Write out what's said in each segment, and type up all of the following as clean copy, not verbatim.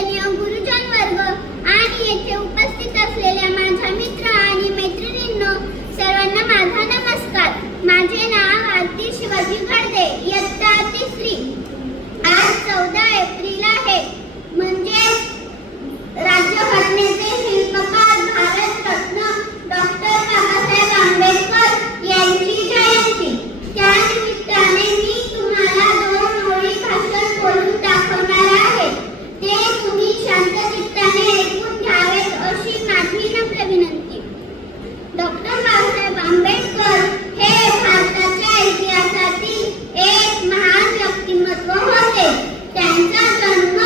वंदनीय गुरुजन वर्ग आणि येथे उपस्थित असलेल्या माझ्या मित्र आणि मैत्रिणींनो, सर्वांना माझा नमस्कार. माझे नाव आरती शिवाजी घडदे, इयत्ता 3री. आज 14 एप्रिल आहे, म्हणजे राज्यघटनेचे शिल्पकार भारतरत्न डॉक्टर बाबासाहेब आंबेडकर यांची जयंती. त्यानिमित्ताने मी तुम्हाला 2 ओळी भाषण बोलून दाखवणार आहे. ते तुम्ही शांत चित्ताने ऐकून घ्यावेत अशी माझी नम्र विनंती. डॉक्टर बाबासाहेब आंबेडकर हे भारताच्या इतिहासातील एक महान व्यक्तिमत्व होते. त्यांचा जन्म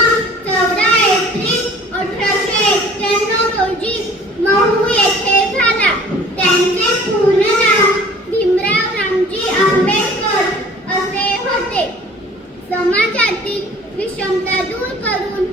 14 एप्रिल 1891 रोजी महू येथे झाला. त्यांचे पूर्ण नाव भीमराव रामजी आंबेडकर असे होते. समाजातील विषमता दूर करून